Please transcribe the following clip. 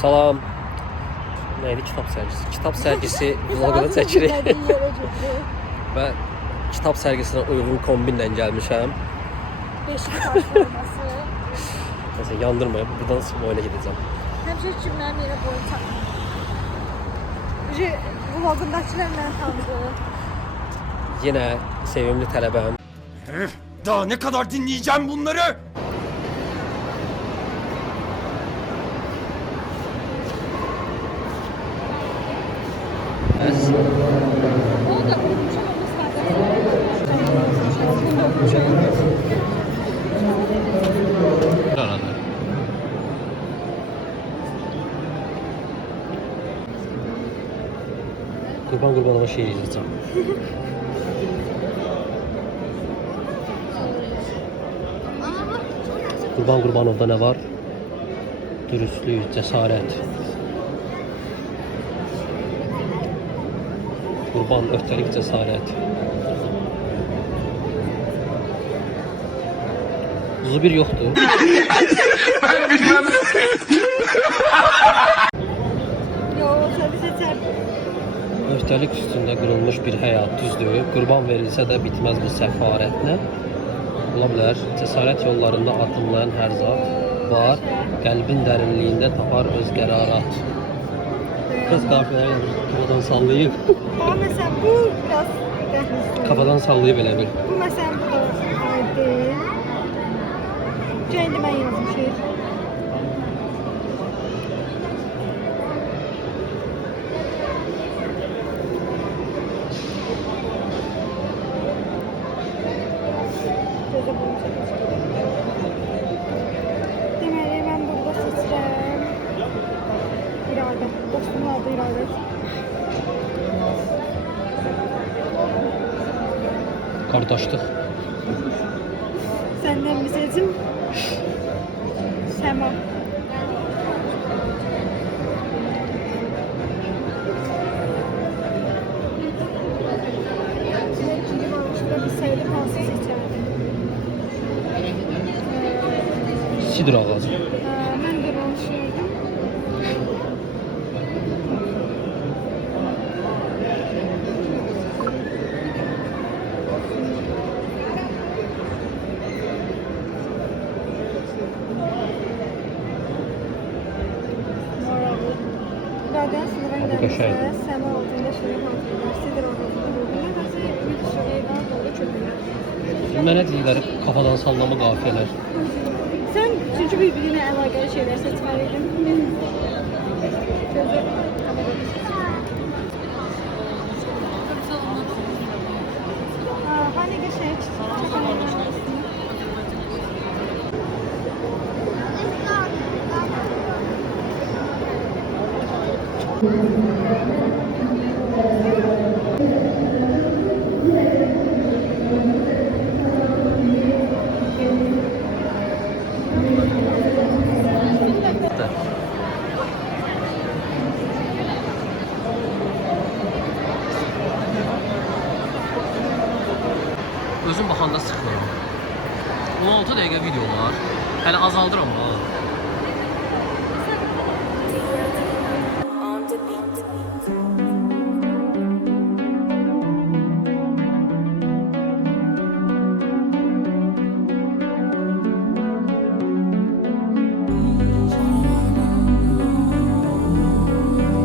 Salam. Neydi kitap sergisi? Kitap sergisi vlogunu çəkirik. Və kitap sergisinə uyğun kombinlə gəlmişəm. Beşik forması. Mesela yandırmayıp buradan oyuna gideceğim. Həmişə cümləmi yerə boyu çatmır. Vlogundakılar mən tanıdı. Yine sevimli tələbəm. Daha ne kadar dinleyeceğim bunları? Bəs O da qurumcu arada. Qurbanova şeir yazacağım. Qurbanovda ne var? Dürüstlük, cəsarət. Qurban, öhdəlik, cəsarət. Zubir yoxdur. Yox, səni seçərdim. Öhdəlik üstündə qırılmış bir həyat, düzdür. Qurban verilsə də bitməz bu səfarətlə. Ola bilər, cəsarət yollarında adımlayan hər zat var, qəlbin dərinliyində tapar öz qərarat. Biraz qafiyyəyə kafadan sallayıb. Ama mesela bu biraz dəhlizli. Kafadan sallayıb elə bir. Bu mesela bu da değil. Kendi ben yazmışım. Deməli, mən burada seçirəm. İradə. Dostumun adı İradə. Qardaşlıq. Səndən mi seçim? Səma. Bir sayılı hansı seçərdim? Sidr ağacı. Mən də danışırdım. Zaten sınıra gelmişler. Sema altında şeref altında. Sidr ağacında bulduğunda nasıl bir şurayı var orada çöpüyor. Mənə deyirlər kafadan sallama qafiyələr. Sen çünkü birbirine alakalı şeyler seçmeliydin. Gözü kamerada. Hani bir şey çok önemli aslında. Özüm baxanda sıxılıram. 16 dəqiqə video var. Hələ azaldıram ha.